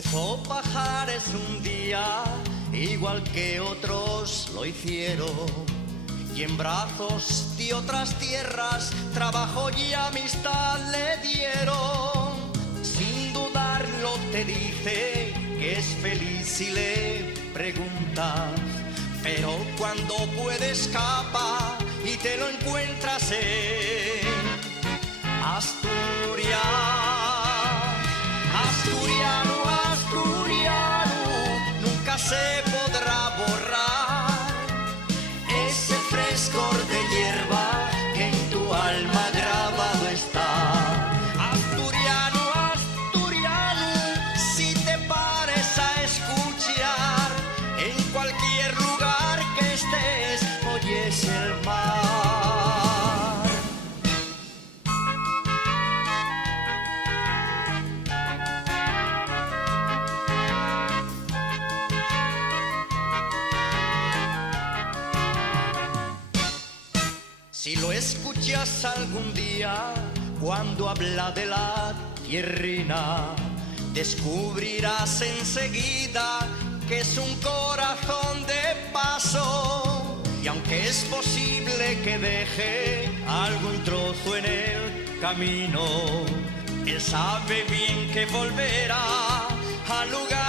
Cruzó pajares un día, igual que otros lo hicieron, y en brazos de otras tierras trabajo y amistad le dieron. Sin dudarlo te dice que es feliz y le pregunta, pero cuando puede escapa y te lo encuentras en Asturias. Asturiano, asturiano, nunca se podrá borrar ese frescor de hierba que en tu alma grabado está. Asturiano, asturiano, si te pares a escuchar, en cualquier lugar que estés, oyes el mar. Si lo escuchas algún día cuando habla de la tierrina, descubrirás enseguida que es un corazón de paso. Y aunque es posible que deje algún trozo en el camino, él sabe bien que volverá al lugar